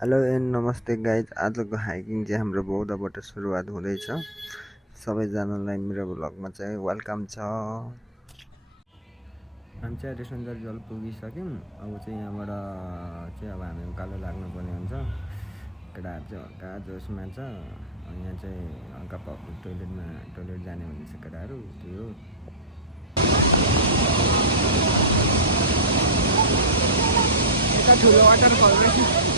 Hello and नमस्ते guys. आजको hiking चाहिँ हाम्रो बौद्धबाट सुरुवात हुँदैछ। सबैजनालाई मेरो भ्लगमा चाहिँ वेलकम छ। हामी चाहिँ अहिले सुन्दरी जल पुगिसक्यौँ। अब चाहिँ यहाँबाट चाहिँ अब हामी उकालो लाग्नुपर्ने हुन्छ। केटाहरू चाहिँ हल्का जोसमा छ। यहाँ चाहिँ हल्का पब्लिक टोइलेट जाने हुँदैछ केटाहरू। त्यो यता ठुलो वाटरफल रहेछ।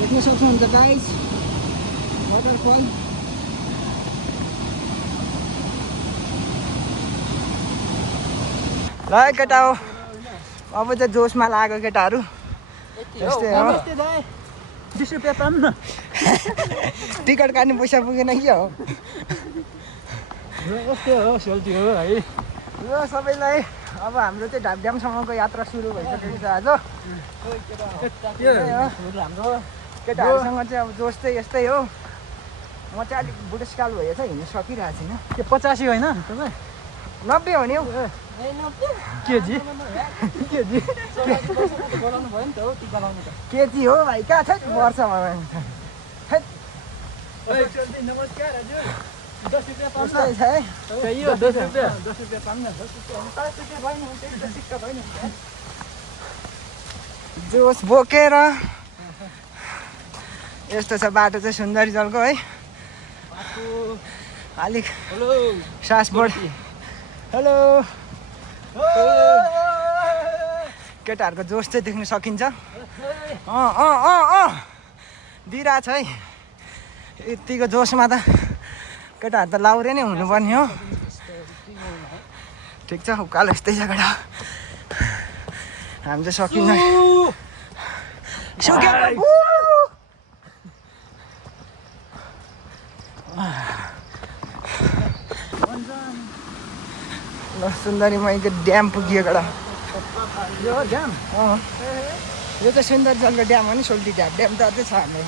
देख्न सक्नुहुन्छ गाइस वाटरफल। ल केटा हो, अब चाहिँ जोसमा लाग्यो केटाहरू। यस्तै हो। 20 रुपियाँ पाऊँ न। टिकट काट्ने पैसा पुगेन कि हो। यस्तै हो, सोल्टी हो है। ल सबैलाई अब हाम्रो चाहिँ ढाकड्यामसम्मको यात्रा सुरु भइसकेको छ आज। हाम्रो केटाहरूसँग चाहिँ अब जोस चाहिँ यस्तै हो। म चाहिँ अलिक बुढेसकाल भयो चाहिँ हिँड्नु सकिरहेको छैन। के 85 होइन तपाईँ? 90 हो नि हौ। केजी केजी बोलाउनु भयो नि त हौ, टिका लाउनु त। केजी हो भाइ, कहाँ छ वर्षमा। नमस्कार हजुर। 10 रुपियाँ पाऊँ न। यस्तै छ है। चाहियो 10 रुपियाँ। 10 रुपियाँ पाऊँ न। 10 रुपियाँ 5 रुपियाँ भयो नि, हुन्छ सिक्का भयो नि। जोस बोकेर यस्तो छ बाटो चाहिँ सुन्दरी जलको है। अलिक हेलो सास बढ। हेलो। केटाहरूको जोस चाहिँ देख्न सकिन्छ। दिइरहेछ है। यतिको जोसमा त केटाहरू त लाउरे नै हुनुपर्ने हो। ठिक छ, उकालो यस्तै छ केटा। हामी चाहिँ सकिन्छ। ल सुन्दरी माईको ड्याम पुगियो केटा। यो ड्याम? यो चाहिँ सुन्दरी जलको ड्याम हो नि। सोल्टी ड्याम त अझै छ हाम्रो।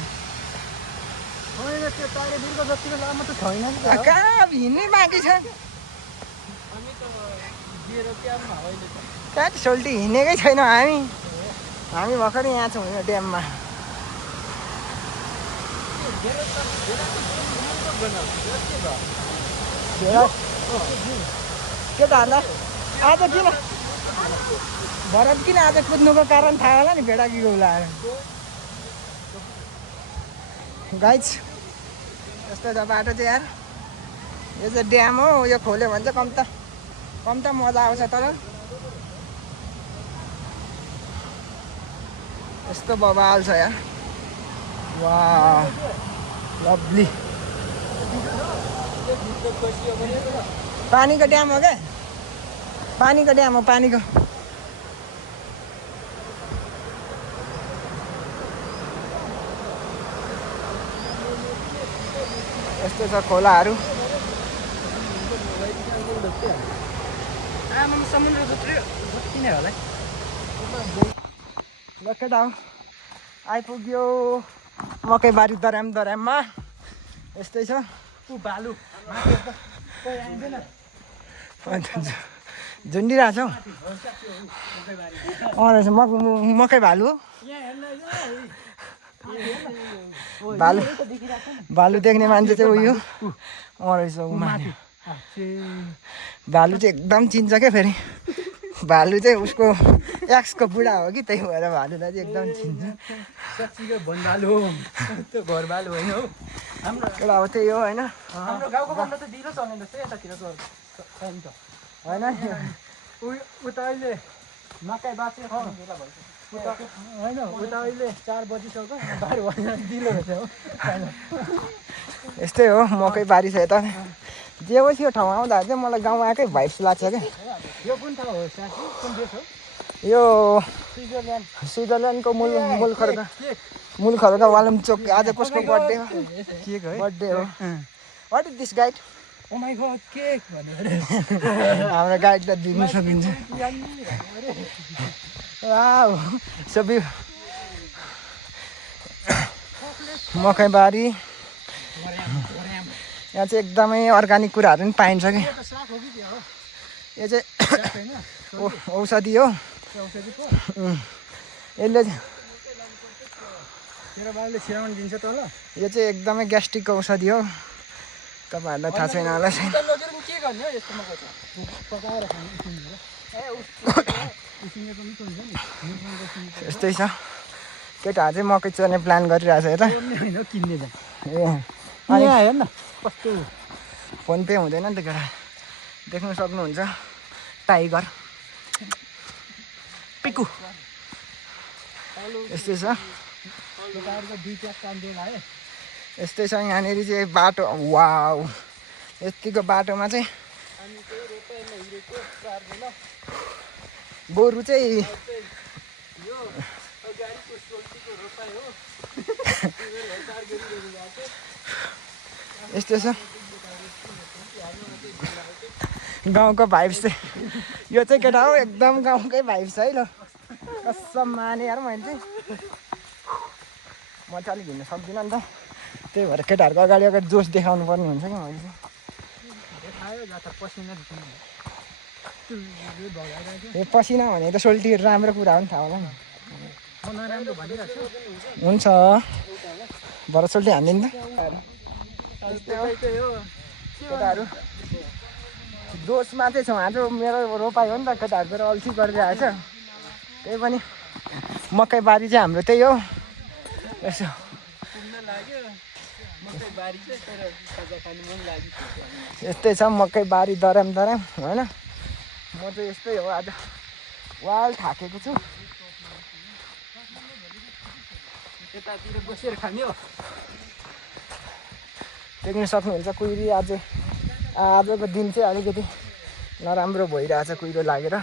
होइन, त्यो टाइगर बिलको जतिको लामो त छैन नि। कहाँ हिँड्नै बाँकी छ। कहाँ सोल्टी हिँडेकै छैनौँ हामी भर्खरै यहाँ छौँ यो ड्याममा। केटाहरूलाई आज किन भरत किन आज कुद्नुको कारण थाहा होला नि। भेडाकीको उलाएर गाइज यस्तो छ बाटो चाहिँ यार। यो चाहिँ ड्याम हो। यो खोल्यो भने चाहिँ कम त मजा आउँछ। तर यस्तो बवाल छ यार। वाह लभली। पानीको ड्याम हो क्या। पानीको ड्याम हो, पानीको। यस्तो छ खोलाहरू। समुद्र जति नै होला। ल केटा हो, आइपुग्यो मकैबारी दर्याममा। यस्तै छ। बालु झुन्डिरहेछ हौ। रहेछ मकै भालु हो। भालु देख्ने मान्छे चाहिँ उयो रहेछ ऊ माथि। भालु चाहिँ एकदम चिन्छ क्या। फेरि भालु चाहिँ उसको एक्सको बुढा हो कि, त्यही भएर भालुलाई चाहिँ एकदम चिन्छ। भालु हो त्यो, घर भालु होइन हौ हाम्रो। एउटा हो त्यही हो होइन। हाम्रो गाउँको भन्दा त ढिलो चल्ने जस्तै यतातिर त छैन त होइन। उता अहिले मकै बाँचेको बेला भइसक्यो होइन। उता अहिले 4 बजिसक्यो, 12 बजी ढिलो रहेछ हो। यस्तै हो मकै बारी छ यता। जे होस् यो ठाउँ आउँदा चाहिँ मलाई गाउँ आएकै भाइब्स लाग्छ क्या। यो कुन ठाउँ हो साथी? कुन देश हो यो? स्विजरल्यान्ड। स्विजरल्यान्डको मूल खर्का वालुमचोक। आज कसको बर्थडे हो? केक है, बर्थडे हो। What is this guide? Oh my god cake भनेर हाम्रो गाइडलाई दिनु सकिन्छ। वाउ सबै मकैबारी। यहाँ चाहिँ एकदमै अर्ग्यानिक कुराहरू पनि पाइन्छ कि। यो चाहिँ छैन औषधि हो। औषधि पो यसले तेरो बाबुले छिराउनु दिन्छ तल यो चाहिँ एकदमै ग्यास्ट्रिकको औषधि हो। तपाईँहरूलाई थाहा छैन होला के गर्ने हो यस्तो मकै छ पकाएर खानु उसिनेको मिठो हुन्छ नि यस्तै छ। केटाहरू चाहिँ मकै चोर्ने प्लान गरिरहेछ हेर। होइन किन्ने त ए अनि हेर न कस्तो फोन पे हुँदैन नि त केटा। देख्न सक्नुहुन्छ टाइगर पिकु यस्तै छ। यस्तै छ यहाँनिर चाहिँ बाटो। वाउ यतिको बाटोमा चाहिँ गोरु चाहिँ यस्तो छ गाउँको भाइब्स चाहिँ। यो चाहिँ केटा हो एकदम गाउँकै भाइब्स है। ल कसम माने यार मैले चाहिँ म चाहिँ अलिक हिँड्नु सक्दिनँ नि त। त्यही भएर केटाहरूको अगाडि अगाडि जोस देखाउनु पर्ने हुन्छ कि मैले चाहिँ। यो पसिना भनेको त सोल्टी राम्रो कुरा हो नि थाहा होला नि। हुन्छ भरे सोल्टी हान्दिनु त। केटाहरू जोसमा चाहिँ छौँ। आज मेरो रोपाइ हो नि त। केटाहरू मेरो अल्छी गरिरहेको छ। त्यही पनि मकै बारी चाहिँ हाम्रो त्यही हो। यसो यस्तै छ मकै बारी दराम दराम होइन। म चाहिँ यस्तै हो आज वाल थाकेको छु। यतातिर बसेर खाने हो। देख्न सक्नुहुन्छ कुहिरी आजको दिन चाहिँ अलिकति नराम्रो भइरहेछ कुहिरो लागेर।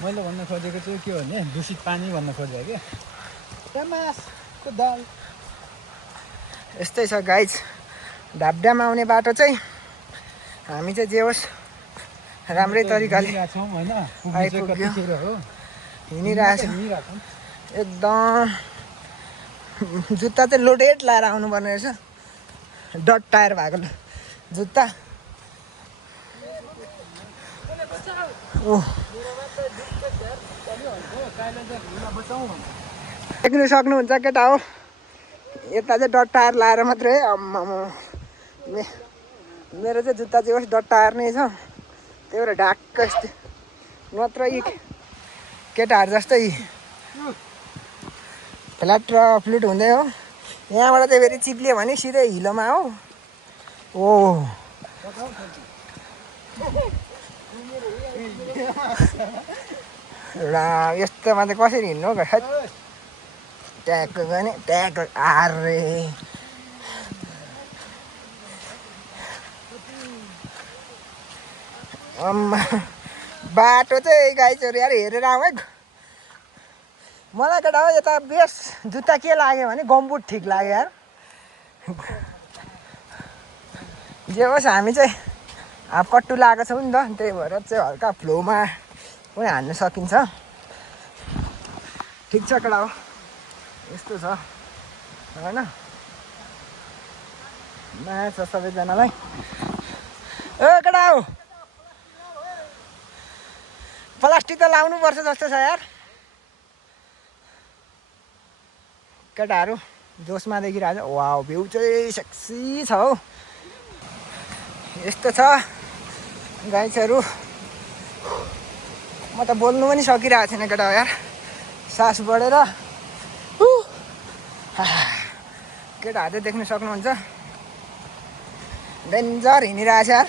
मैले भन्न खोजेको चाहिँ के भने दूषित पानी भन्न खोजेको क्या टमासको दाल। यस्तै छ गाइज ढाबड्याम आउने बाटो चाहिँ हामी चाहिँ जे होस् राम्रै तरिकाले आइपुग्यो हिँडिरहेछ। एकदम जुत्ता चाहिँ लोडेड लाएर आउनुपर्ने रहेछ। डट टायर भएको जुत्ता। देख्नु सक्नुहुन्छ केटा हो यता चाहिँ डट टायर लाएर मात्रै मेरो चाहिँ जुत्ता चाहिँ होस् डट टायर नै छ। त्यही भएर ढाक्क नत्र यी केटाहरू जस्तै फ्ल्याट र फ्लुट हुँदै हो। यहाँबाट चाहिँ फेरि चिप्लियो भने सिधै हिलोमा हो। ओ यस्तोमा चाहिँ कसरी हिँड्नु हो ट्याक गर्ने ट्याक आरे बाटो चाहिँ गाइजहरू यार हेरेर आऊ है। मलाई केटा हो यता बेस जुत्ता के लाग्यो भने गम्बुट ठिक लाग्यो यार। जे होस् हामी चाहिँ हाफ कट्टु लगाएको छौँ नि त। त्यही भएर चाहिँ हल्का फ्लोमा पनि हान्नु सकिन्छ। ठिक छ केटा हो यस्तो छ होइन। माया छ सबैजनालाई। ओ केटा हो प्लास्टिक त लाउनु पर्छ जस्तो छ यार। केटाहरू जोसमा देखिरहेको छ। वाउ भ्यू चाहिँ सेक्सी छ हौ। यस्तो छ गाइजहरू म त बोल्नु पनि सकिरहेको थिएन केटा हो यार सास बढेर। केटाहरू चाहिँ देख्न सक्नुहुन्छ डेन्जर हिँडिरहेछ यार।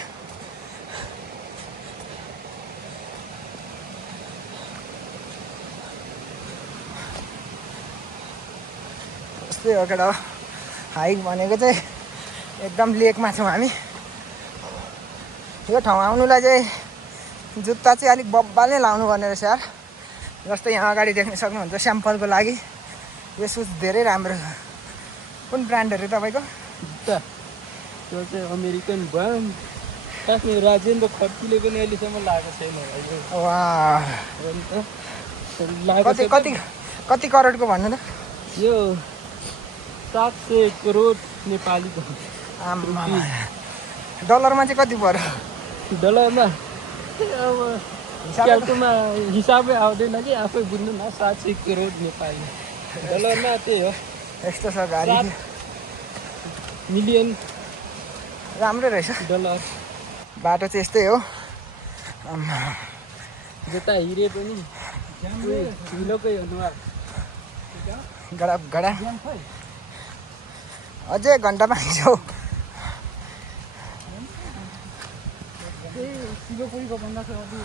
यस्तै हो केटा हो हाइक भनेको चाहिँ एकदम लेकमा छौँ हामी यो ठाउँ आउनुलाई चाहिँ जुत्ता चाहिँ अलिक बब्बा नै लाउनु पर्ने रहेछ यार जस्तै यहाँ अगाडि देख्न सक्नुहुन्छ स्याम्पलको लागि यो सुज धेरै राम्रो छ कुन ब्रान्डहरू तपाईँको जुत्ता त्यो चाहिँ अमेरिकन ब्रान्ड खासमा राजेन्द्र खड्कीले पनि अहिलेसम्म लगाएको छैन कति कति कति करोडको भन्नु त यो 700 करोड नेपालीको डलरमा चाहिँ कति पर्यो डलरमा अब क्याल्कुमा हिसाबै आउँदैन कि आफै बुझ्नु न 700 करोड नेपाली डलरमा त्यही हो यस्तो छ गाडी 7 मिलियन राम्रै रहेछ डलर बाटो चाहिँ यस्तै हो जता हिँडे पनि हिलोकै अनुहार गडा गडा अझै एक घन्टामा हिँड्छौ शिवपुरीको भन्दा चाहिँ अझै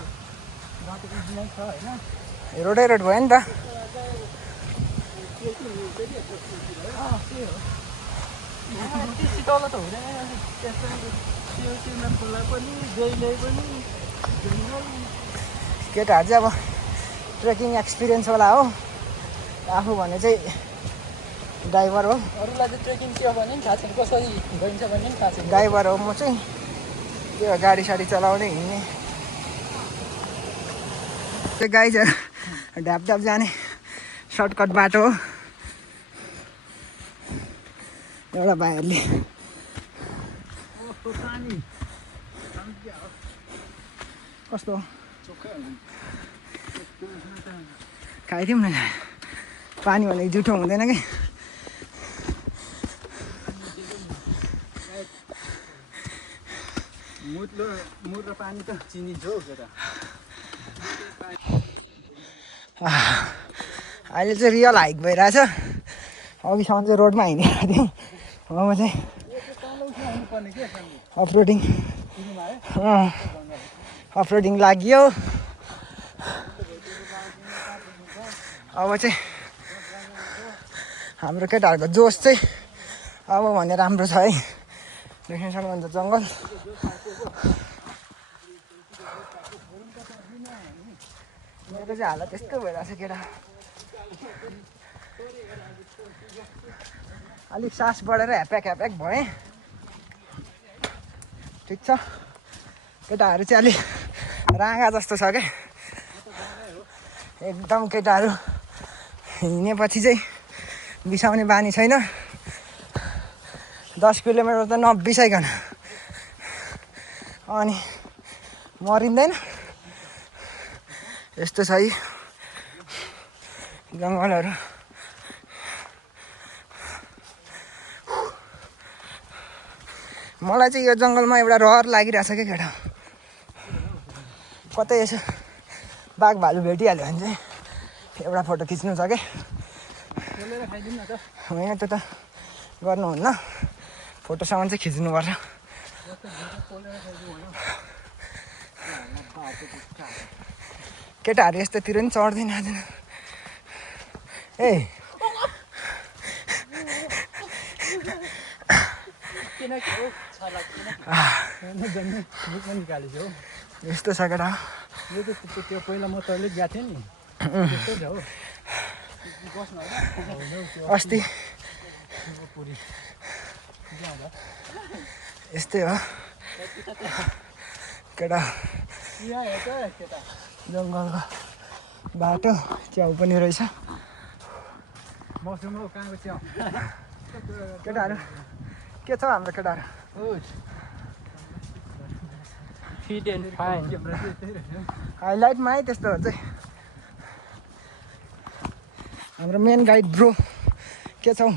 बाटो इजिनै छ होइन रोडै रोड भयो नि त शीतल त हुँदैन खोला पनि जहिले पनि केटाहरू चाहिँ अब ट्रेकिङ एक्सपिरियन्स होला हो आफू भने चाहिँ ड्राइभर हो अरूलाई चाहिँ ट्रेकिङ के हो भने पनि थाहा छैन कसरी गइन्छ भने पनि थाहा छैन ड्राइभर हो म चाहिँ त्यो गाडी साडी चलाउने हिँड्ने त्यो गाई चाहिँ ढ्याप ढ्याप जाने सर्टकट बाटो हो एउटा भाइहरूले कस्तो खाइदिउँ न पानी भनेको जुठो हुँदैन कि मुर र पानी त चिनिन्छ हो केटा अहिले चाहिँ रियल हाइक भइरहेछ अघिसम्म चाहिँ रोडमा हिँडिरहेको थियौँ अब चाहिँ अफरोडिङ लाग्यो अब चाहिँ हाम्रो केटाहरूको जोस चाहिँ अब भने राम्रो छ है देख्न सक्नुहुन्छ जङ्गल मेरो चाहिँ हालत यस्तो भइरहेछ केटा अलिक सास बढेर ह्याप्याक ह्याप्याक भएँ ठिक छ केटाहरू चाहिँ अलिक राँगा जस्तो छ क्या एकदम केटाहरू हिँडेपछि चाहिँ बिसाउने बानी छैन 10 किलोमिटर त नबिसाइकन अनि मरिँदैन यस्तो छ है जङ्गलहरू मलाई चाहिँ यो जङ्गलमा एउटा रहर लागिरहेछ क्या केटा कतै यसो बाघ भालु भेटिहाल्यो भने चाहिँ एउटा फोटो खिच्नु छ क्या होइन त्यो त गर्नुहुन्न फोटोसम्म चाहिँ खिच्नुपर्छ केटाहरू यस्तोतिर नि चढ्दैन ए यस्तो छ केटा यो त त्यो पहिला म तैँले गएको थिएँ नि त्यस्तै छ हो अस्ति यस्तै हो केटा जङ्गलको बाटो च्याउ पनि रहेछ केटाहरू के छ हाम्रो केटाहरू फिट एन्ड फाइन हाइलाइटमा है त्यस्तोहरू चाहिँ हाम्रो मेन गाइड ब्रो के छौ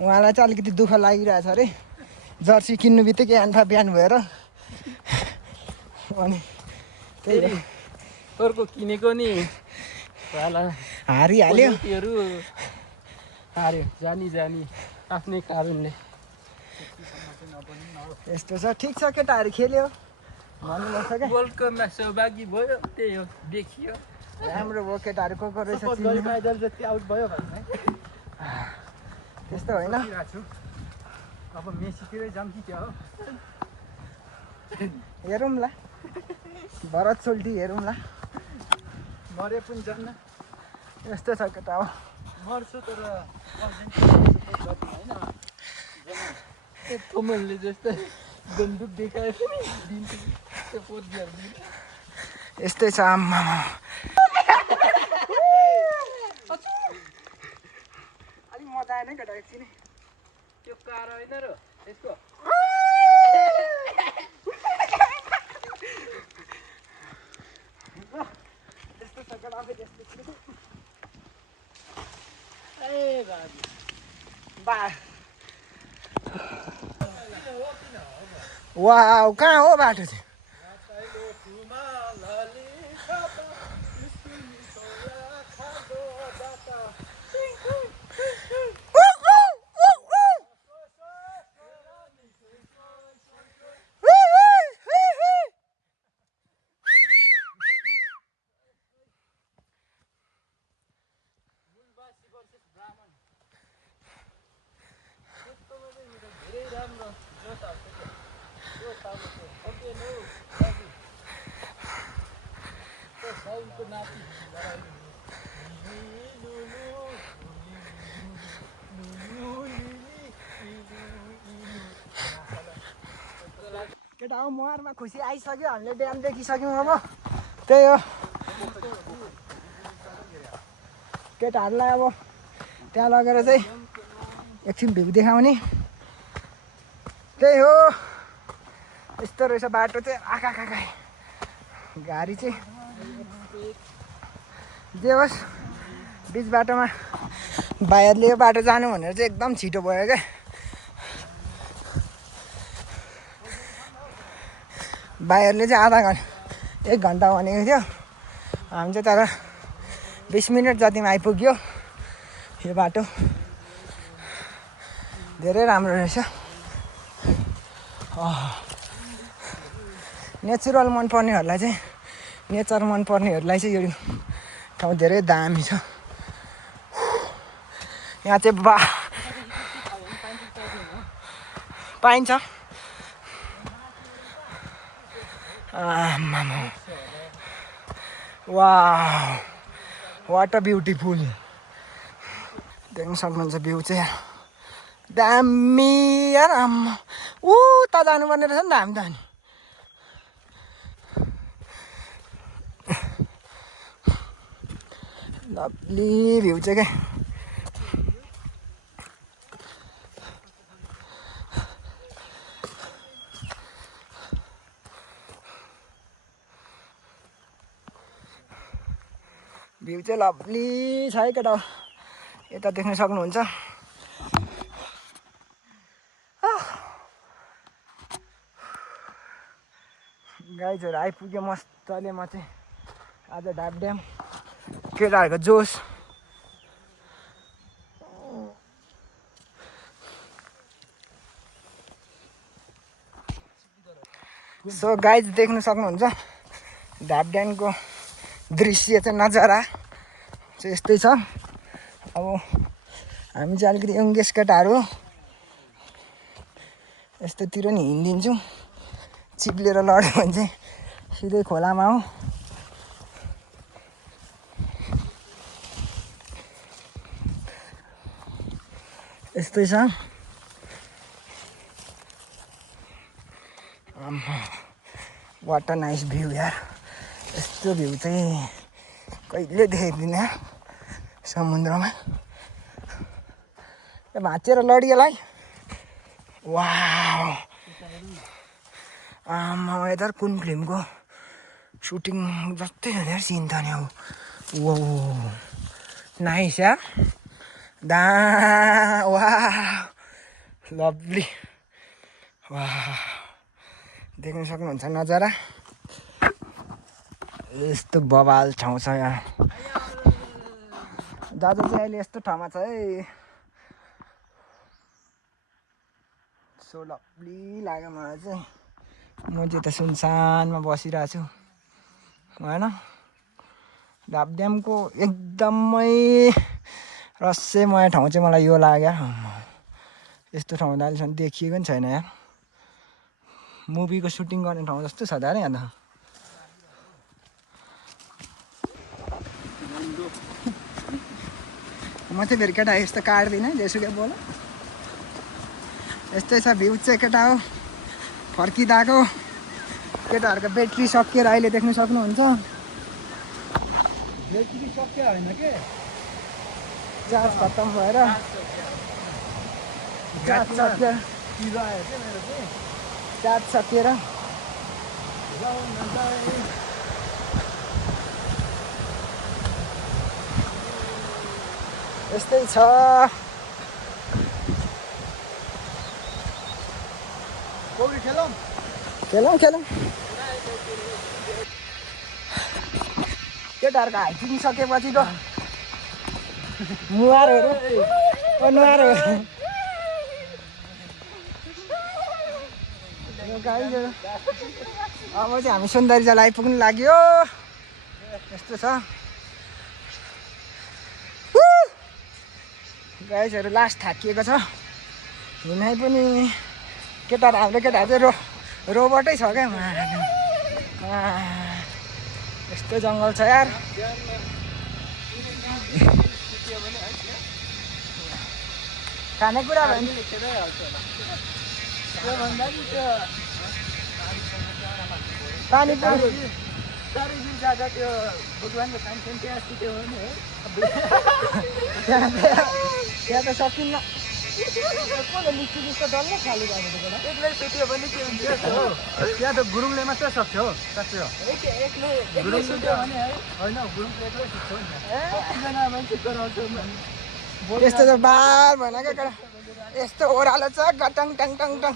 उहाँलाई चाहिँ अलिकति दुःख लागिरहेछ अरे जर्सी किन्नु बित्तिकै आन्फा बिहान भएर अनि त्यही अर्को किनेको नि हारिहाल्यो हार्यो जानी आफ्नै कारणले यस्तो छ ठिक छ केटाहरू खेल्यो भन्नुपर्छ क्या वर्ल्ड कपमा सहभागी भयो त्यही हो देखियो राम्रो भयो केटाहरू को रहेछ सपोज गरी फाइदल जति आउट भयो भने त्यस्तो होइन छु अब मेसीतिरै जाऊँ कि क्या हो हेरौँला भरत सोल्टी हेरौँला मरे पनि जान्न यस्तो छ केटा हो मर्छु तर होइन थोमलले जस्तै बन्दुक देखाए पनि दिन्छु त्यो पोत दिइहाल्नु यस्तै छ आम्मा अलिक मजा आएन केटा एकछिन त्यो कार होइन र यसको यस्तो छ केटा फेरि यस्तो छ ए बाबु बा वाउ कहाँ हो बाटो चाहिँ धेरै राम्रो जोस आउँछ क्या जोस आउँछ साउनको नाति केटा हो मुहारमा खुसी आइसक्यो हामीले ड्याम देखिसक्यौँ अब त्यही हो केटाहरूलाई अब त्यहाँ लगेर चाहिँ एकछिन भ्यू देखाउने त्यही हो यस्तो रहेछ बाटो चाहिँ आँखा गाडी चाहिँ जे होस् बिच बाटोमा भाइहरूले यो बाटो जानु भनेर चाहिँ एकदम छिटो भयो क्या भाइहरूले चाहिँ आधा घन्टा 1 घन्टा भनेको थियो हामी चाहिँ तर 20 मिनट जतिमा आइपुग्यो यो बाटो धेरै राम्रो रहेछ नेचुरल मनपर्नेहरूलाई चाहिँ नेचर मनपर्नेहरूलाई चाहिँ यो ठाउँ धेरै दामी छ यहाँ चाहिँ पाइन्छ वाउ वाट अ ब्युटिफुल देख्न सक्नुहुन्छ भ्यू चाहिँ दामी यार आम्मा उता जानुपर्ने रहेछ नि त हामी त अनि लभली भ्यू चाहिँ क्या भ्यू चाहिँ लभली छ है केटा यता देख्न सक्नुहुन्छ गाइजहरू आइपुग्यो मस्तले म चाहिँ आज ढाब ड्याम केटाहरूको जोस सो गाइज देख्न सक्नुहुन्छ ढाब ड्यामको दृश्य चाहिँ नजारा चाहिँ यस्तै छ अब हामी चाहिँ अलिकति यङ्गेस केटाहरू यस्तोतिर नि हिँडिदिन्छौँ चिप्लेर लड्यो भने चाहिँ सिधै खोलामा हो यस्तै छ वाट अ नाइस भ्यू यार यस्तो भ्यू चाहिँ कहिले देखेको थिइनँ समुद्रमा भाँचेर लडिएलाई वाउ आमा यता कुन फिल्मको सुटिङ जस्तै हो यार सिन त नि अब वो नाइस यार वाह लभली वाह देख्न सक्नुहुन्छ नजारा यस्तो बवाल ठाउँ छ यहाँ दाजु चाहिँ अहिले यस्तो ठाउँमा छ है सो लभली लाग्यो मलाई चाहिँ म चाहिँ त सुनसानमा बसिरहेको छु होइन धापड्यामको एकदमै रहस्यमय ठाउँ चाहिँ मलाई यो लाग्यो। यस्तो ठाउँ त अहिलेसम्म देखिएको नि छैन यार। मुभीको सुटिङ गर्ने ठाउँ जस्तो छ त अरे यहाँ त। म चाहिँ फेरि केटा यस्तो काट्दिनँ जेसुकै बोल। यस्तै छ भ्यू चाहिँ केटा हो। फर्किँदाको केटाहरूको ब्याट्री सकिएर अहिले देख्न सक्नुहुन्छ। ब्याट्री सक्यो होइन के चार्ज खत्तम भएर चार्ज सकिएर पिरो आयो क्या मेरो चाहिँ चार्ज सकिएर यस्तै छ। पौडी खेलौँ खेलौँ खेलौँ। केटाहरूको हाइकिङ सकेपछि त नुहारहरू नुहारहरू अब चाहिँ हामी सौन्दर्यजल आइपुग्नु लाग्यो। यस्तो छ गाइजहरू। लास्ट थाकिएको छ हिँडाइ पनि। केटाहरू हाम्रो केटाहरू चाहिँ रोबोटै छ क्या। यस्तो जङ्गल छ यार। खानेकुरा भयो नि पानी चारै दिन जाँदा त्यो भगवान्को खान्छ त्यहाँ सुत्यो भने है त्यहाँ त सकिन्न। कसले लिची जस्तो डल्लै खाली भएको बेला एक्लै सुत्यो भने के हुन्छ त्यहाँ त गुरुङले मात्रै सक्छ हो साँच्चै हो। गुरुङ सुत्यो भने है होइन गुरुङले एक्लै सुत्छ नि कतिजना मान्छे गराउँछ। यस्तो त बार भएन क्या केटा। यस्तो ओह्रालो छ गटङ टङ टङ टङ।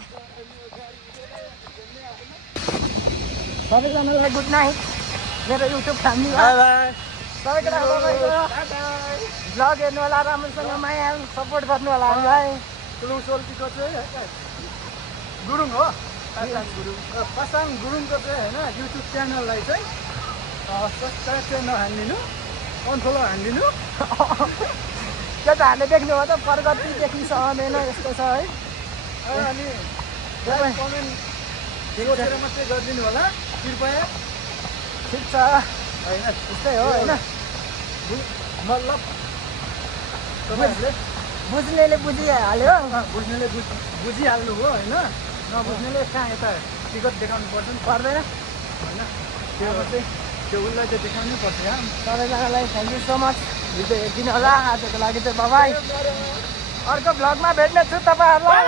सबैजनालाई गुड नाइट मेरो युट्युब फ्यामिलीलाई। सबै केटा भ्लग हेर्नु होला, राम्रोसँग माया सपोर्ट गर्नु होला हामीलाई। गुरुङ सोल्टीको चाहिँ गुरुङ हो पासाङ गुरुङको चाहिँ होइन युट्युब च्यानललाई चाहिँ सब्सक्राइब चाहिँ नहालिदिनु, अनफलो हालिदिनु। केटाहरूले देख्नु हो त प्रगति देख्नु सहँदैन। यस्तो छ है। अनि कमेन्ट सोचेर मात्रै गरिदिनु होला कृपया। ठिक छ होइन त्यस्तै हो होइन। मतलब तपाईँहरूले बुझ्नेले बुझिहाल्यो। बुझ्नेले बुझिहाल्नु हो होइन। नबुझ्नेले कहाँ यता टिकट देखाउनु पर्छ नि पर्दैन होइन। त्यो चाहिँ त्यो उसलाई चाहिँ देखाउनै पर्छ यहाँ। सबैजनालाई thank you so much. Video हेरिदिनु होला। आजको लागि चाहिँ बाबाई। अर्को भ्लगमा भेट्नेछु तपाईँहरूलाई।